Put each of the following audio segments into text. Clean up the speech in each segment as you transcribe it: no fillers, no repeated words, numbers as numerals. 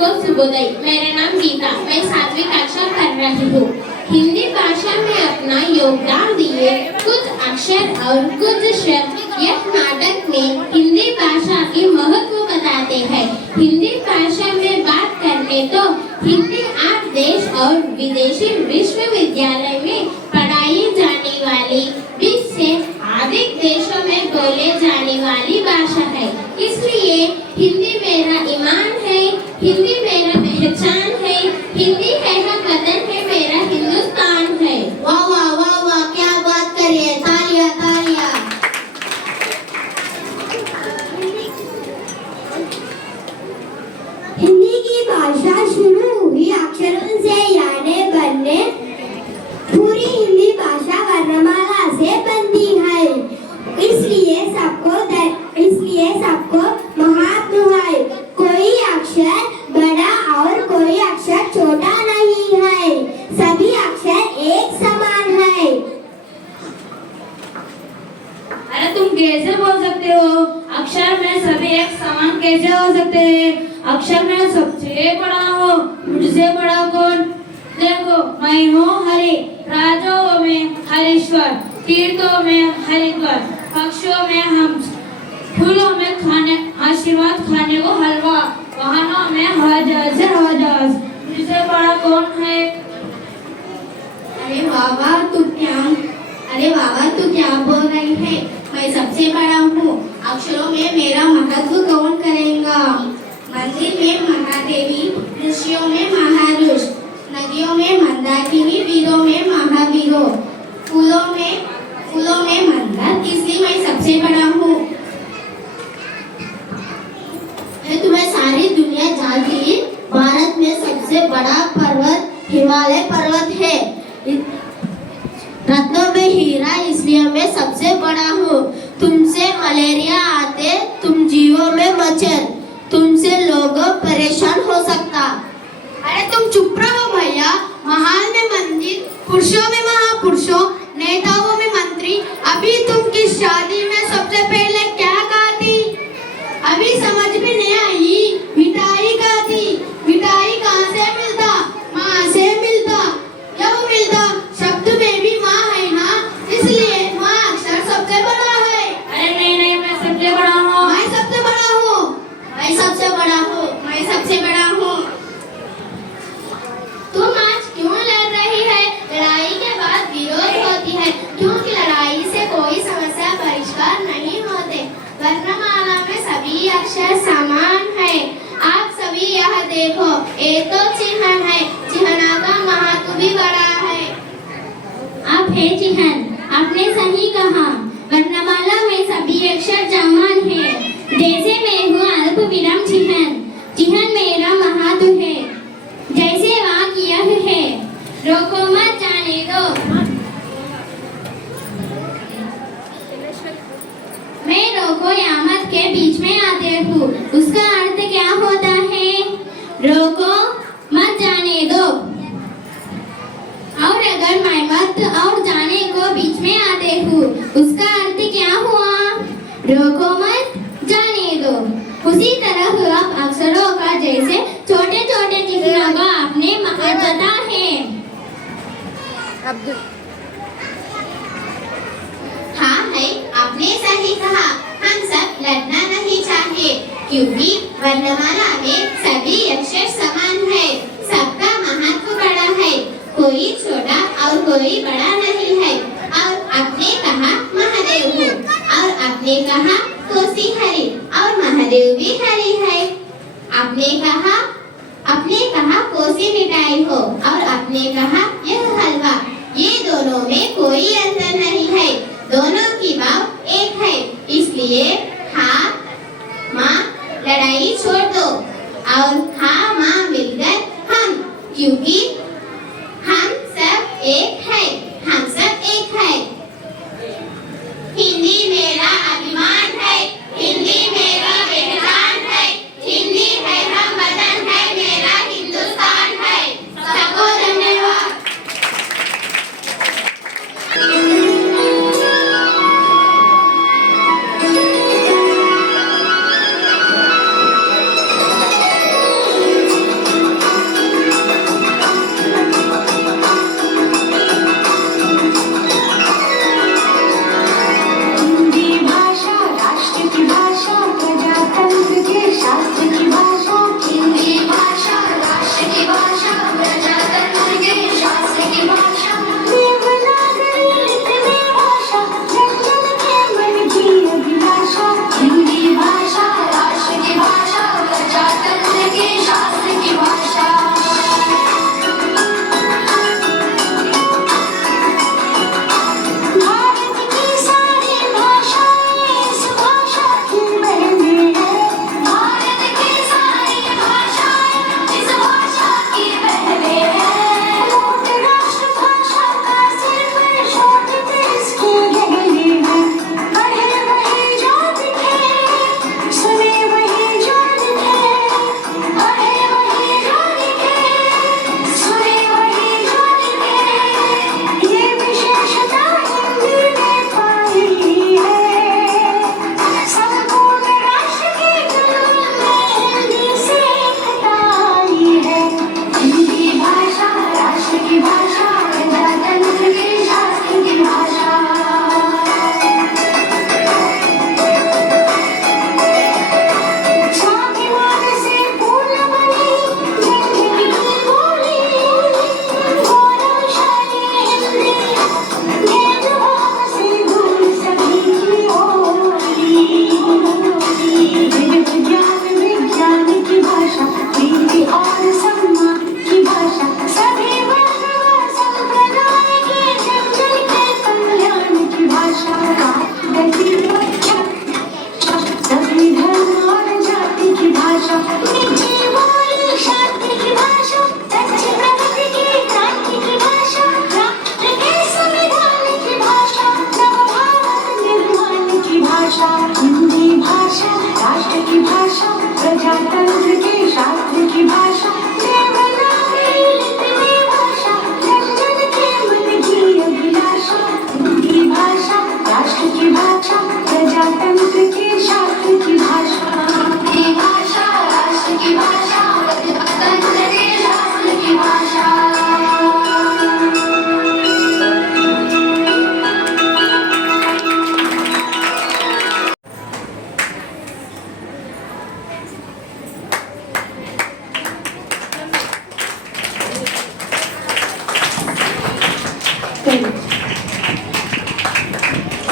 सबको शुभोदय। मेरा नाम गीता, मैं 7वीं कक्षा पढ़ रही हूँ। हिंदी भाषा में अपना योगदान दिए कुछ अक्षर और कुछ शब्द यह नाटक में हिंदी भाषा की महत्व बताते हैं। हिंदी भाषा में बात करने तो हिंदी आज देश और विदेशी विश्वविद्यालय में पढ़ाई जाने वाली 20 से अधिक देशों में बोले जाने वाली भाषा है। इसलिए हिंदी मेरा ईमान है, हिंदी मेरा पहचान है, हिंदी है वतन है, मेरा हिंदुस्तान है। वाह वाह वाह वाह, क्या बात करिए, तालियां तालियां। हिंदी की भाषा शुरू हुई अक्षरों से यानी बनने। पूरी हिंदी भाषा वर्णमाला से बनती है, इसलिए सबको महत्व है। कोई अक्षर बड़ा और कोई अक्षर छोटा नहीं है, सभी अक्षर एक समान है। अरे तुम कैसे बोल सकते हो? अक्षर में सभी एक समान कैसे हो सकते हैं? अक्षर में सबसे बड़ा हो, मुझसे बड़ा कौन? देखो, मैं हूँ हरि, राजाओं में हरीश्वर, तीर्थों में हरिद्वार, पक्षियों में हंस, फूलों में खाने आशीर्वाद खाने को हलवा, वाहनों में हवाजहाज, मुझसे बड़ा कौन है? अरे बाबा तू क्या बोल रही है? मैं सबसे बड़ा हूँ। अक्षरों में मेरा महत्व कौन करेगा? मंदिर में महादेवी, ऋषियों में महाऋषि, नदियों में मंदाकिनी, वीरों में महावीरों, फूलों में मंदार, इसलिए मैं सबसे बड़ा हूँ। तुम्हें सारी दुनिया जानती, भारत में सबसे बड़ा पर्वत हिमालय पर्वत है। रत्नों में हीरा, इसलिए मैं सबसे बड़ा हूँ। तुमसे मलेरिया आते, तुम जीवों में मच्छर, तुमसे लोग परेशान हो सकता। अरे तुम चुप रहो भैया। महल में मंदिर, पुरुषों में महापुरुषों, नेताओं में मंत्री। अभी तुम किस शादी में सबसे पहले क्या खाती? अभी समझ में नहीं आई। मिठाई खाती। मिठाई कहाँ से मिलता? माँ से मिलता। क्यों मिलता? शब्द में भी माँ है ना, इसलिए माँ अक्षर सबसे बड़ा है। अरे नहीं, मैं सबसे बड़ा हूँ। मैं सबसे बड़ा हूँ। मैं सबसे बड़ा हूँ। मैं सबसे बड़ा हूँ। तुम आज क्यों लड़ रही है? लड़ाई के बाद विरोध होती है, क्योंकि लड़ाई से कोई समस्या परिष्कार नहीं होते। वर्णमाला में सभी अक्षर समान है। आप सभी यह देखो, ये तो चिन्ह है। चिन्ह का महत्व भी बड़ा है। आप है चिन्ह, आपने सही कहा। वर्णमाला में सभी अक्षर समान है। जैसे मैं हूँ अल्प विराम चिन्ह, चिन्ह मेरा महत्व है। जैसे वाक्य यह है, रोको मत जाने दो। मैं रोको या मत के बीच में आते हूँ, उसका अर्थ क्या होता है? रोको मत जाने दो। और अगर मैं मत और जाने को बीच में आते हूँ, उसका अर्थ क्या हुआ? रोको मत जाने दो। उसी तरह अब अक्षरों का जैसे छोटे छोटे चिन्हों का अपने महत्वता है। हाँ है, आपने सही कहा। हम सब लड़ना नहीं चाहिए, क्योंकि वर्णमाला में सभी अक्षर समान है। सबका महत्व बड़ा है, कोई छोटा और कोई बड़ा नहीं है। और आपने कहा महादेव हूँ, और आपने कहा कोसी हरि, और महादेव भी हरि है। आपने कहा कोसी मिठाई हो, और आपने कहा यह हलवा। ये दोनों में कोई अंतर नहीं है, दोनों की भाव एक है। इसलिए हाँ माँ लड़ाई छोड़ दो, और हाँ माँ मिलकर हम, क्योंकि हम सब एक है। हम सब एक है। हिंदी मेरा अभिमान है, हिंदी मेरा पहचान है, हिंदी है हम वतन है, मेरा हिंदुस्तान है। सबको धन्यवाद।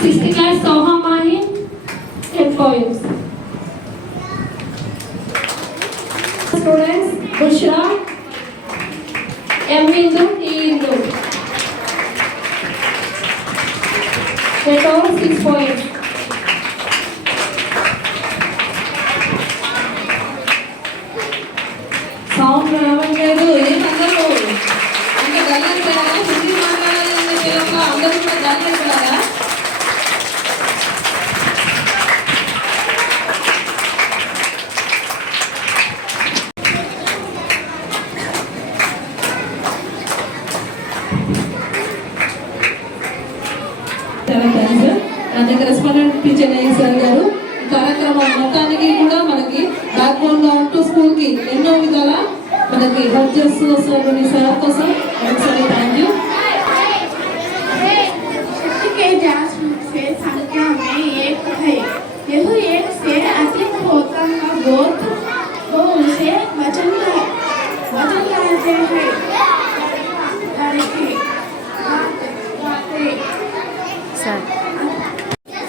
Sixth class Soha Mahin, 10 poems. Students Bushra, M Hindu, E Hindu. They told 6 poems. Sound రావట్లేదు ఏమందరూ అంటే గల్లెత్తారా హిందీ మాట్లాడాలనే పేరులో అందరూ కూడా గల్లెత్తారా కరెస్పాండెంట్ టీచర్ నాయక్ సార్ గారు ఈ కార్యక్రమం మొత్తానికి కూడా మనకి బ్యాక్ బోన్ గా ఉంటూ స్కూల్ కి ఎన్నో విధాల మనకి హెల్ప్ చేస్తూ వస్తున్నటువంటి సార్ కోసం ఒకసారి థ్యాంక్ యూ के जांच से संख्या में एक है यह एक से अधिक होता का बोध वो उसे वचन कहते हैं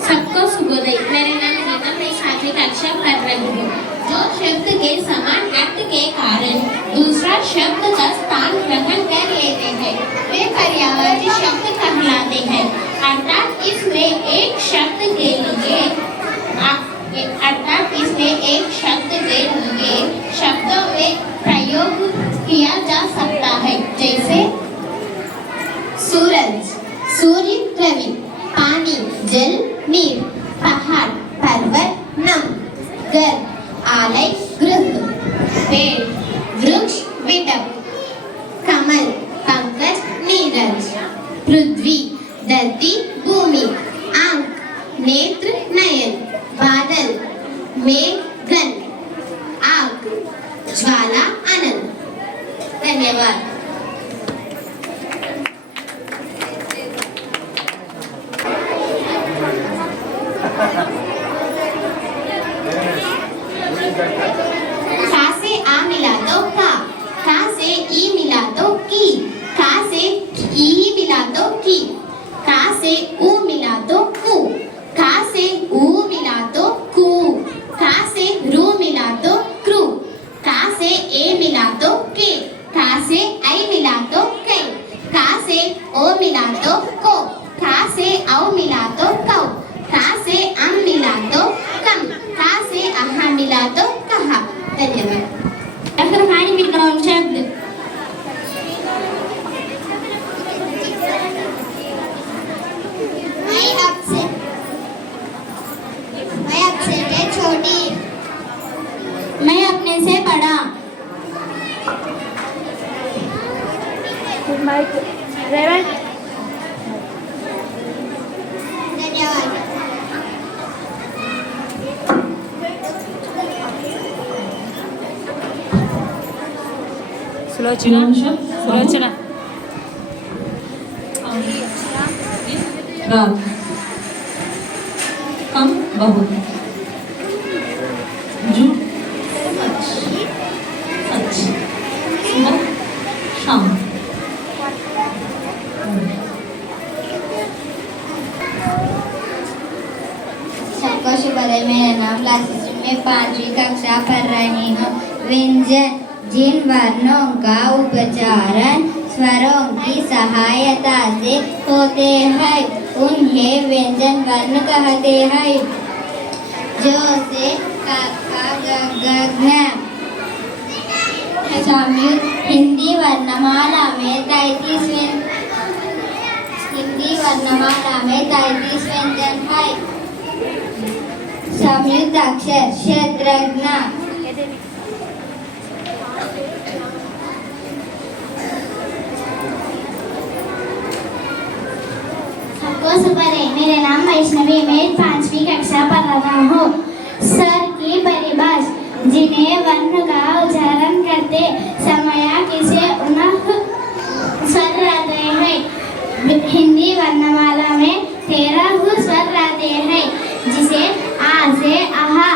सबको शुभोदय। मेरा नाम गीता, मैं सातवीं कक्षा पढ़ रही हूँ। जो शब्द के समान अर्थ के कारण दूसरा शब्द का स्थान ग्रहण कर लेते हैं वे पर्यायवाची शब्द कहलाते हैं। अर्थात इसमें एक शब्द के लिए शब्दों में प्रयोग किया जा सकता है। जैसे सूरज, सूर्य, रवि, पानी, जल, नीर, पहाड़, पर्वत, नम, घर, आलय, गृह, पेड़, वृक्ष, विटप, कमल, पंकज, नीरज, पृथ्वी, धरती, भूमि, आंख, नेत्र, नयन, बादल, मेघ, घन, आग, ज्वाला, अनंत। धन्यवाद। का से आ मिला तो का से ई मिला तो की, का से ई मिला तो की, का से ऊ मिला तो कु, का से ऊ मिला तो कु, का से रू मिला तो क्रू, का से ए मिला तो के, का से आई मिला तो कै, का से ओ मिला तो को, का से औ मिला तो कौ, का से अम मिला तो कम, का से अहा मिला तो कहा। धन्यवाद। हमारी बैकग्राउंड शब्द मैं आपसे छोटी, मैं अपने से बड़ा। धन्यवाद। సులోచన राम कम बहुत झूठ सच सच सुबह शाम सबको शुभोदय। मेरा नाम लासिस, मैं 5वीं कक्षा पढ़ रही हूँ। व्यंजन जिन वर्णों का उच्चारण स्वरों की सहायता से होते हैं उन्हें व्यंजन वर्ण कहते हैं। जो से का संयुक्त हिंदी वर्णमाला में 33 व्यंजन है। संयुक्त अक्षर शत्रघ्न। सबको शुभोदय। मेरा नाम वैष्णवी, मैं 5वीं कक्षा पढ़ रहा हूँ। स्वर की परिभाषा जिन्हें वर्ण का उच्चारण करते समय किसे उन्ह स्वर रहते हैं। हिंदी वर्णमाला में 13 स्वर रहते हैं जिसे आ से आहा।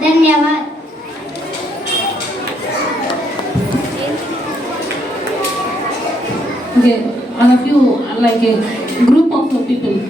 धन्यवाद। Okay all of you are like a group of people.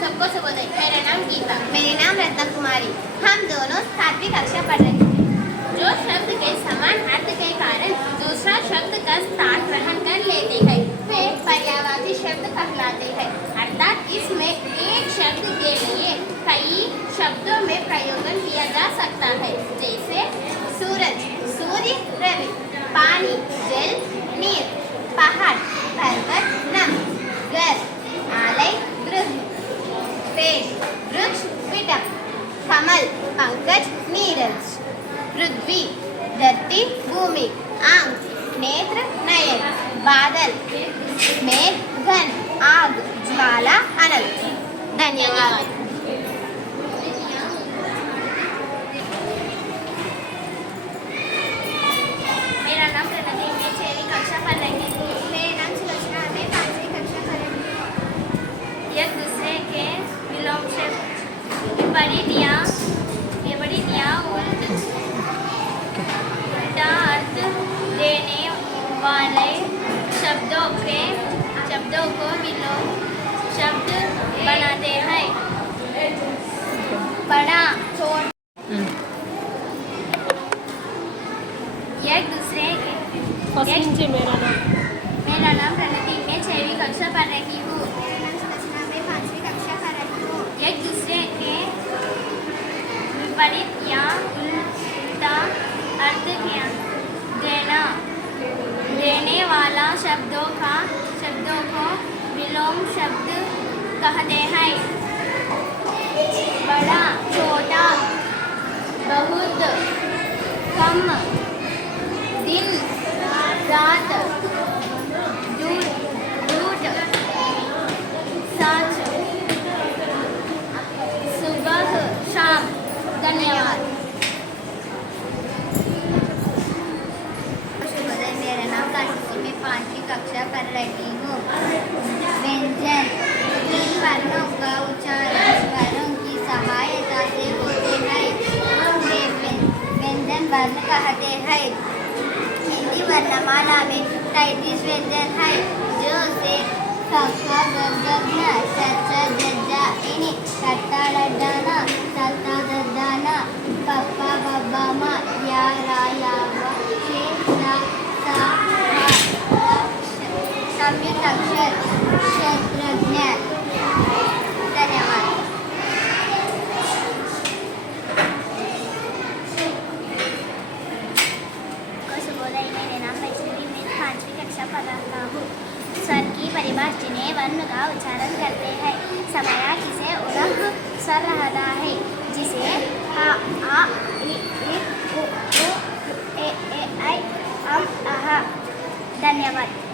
सबको शुभोदय। मेरा नाम गीता, मेरे नाम रत्ना कुमारी। हम दोनों 7वीं कक्षा पढ़ रहे हैं। जो शब्द के समान अर्थ के कारण दूसरा शब्द का स्थान ग्रहण कर लेते हैं वे पर्यायवाची शब्द कहलाते हैं। अर्थात इसमें एक शब्द के लिए कई शब्दों में प्रयोगन किया जा सकता है, जैसे सूरज, सूर्य, रवि, पानी, जल, नीर, पहाड़, पर्वत, नमक, घर, आलय, गृह, पेड़, वृक्ष, विटक, कमल, पंकज, नीरज, पृथ्वी, धरती, भूमि, आंख, नेत्र, नयन, बादल, मेघ, घन, आग, ज्वाला, अनंत। धन्यवाद। मेरा नाम प्रगति, मैं 6वीं कक्षा पढ़ रही हूँ। मेरा नाम सुलोचना, मैं 5वीं कक्षा पढ़ रही हूँ। एक दूसरे के विलोम से विपरीत और उल्टा अर्थ देने वे शब्दों को विलोम शब्द बनाते हैं। बड़ा छोटा एक दूसरे के मेरा नाम प्रणति, मैं 6वीं कक्षा पढ़ रही हूँ। मेरा नाम सुलक्षणा, मैं 5वीं कक्षा पढ़ रही हूँ। एक दूसरे के विपरीत या उल्टा अर्थ क्या देना देने वाला शब्दों को विलोम शब्द कहते हैं। बड़ा छोटा बहुत कम दिन रात झूठ सच सुबह शाम। धन्यवाद। शुभोदय, मेरा नाम काशी, मैं 5वीं कक्षा पढ़ रही हूँ। व्यंजन 3 वर्णों का उच्चारण स्वरों की सहायता से होते हैं। व्यंजन वर्ण कहते हैं। हिंदी वर्णमाला में 33 व्यंजन है, जो से ख ग घ ज्ञ च छ ज झ इनि टट्टा डड्डा न तत्ता दद्दा न पप्पा बब्बा म या रा या व चे ला सा हा संयुक्त अक्षर क्षेत्रज्ञ। धन्यवाद। शुभोदय, मेरे नाम वैष्णवी, मैं 5वीं कक्षा पढ़ रहा हूँ। स्वर की परिभाषा जिन्हें वर्ण का उच्चारण करते हैं। समया किसे उलह स्वर रहता है, जिसे आ इ उ ए ऐ अम अह। धन्यवाद।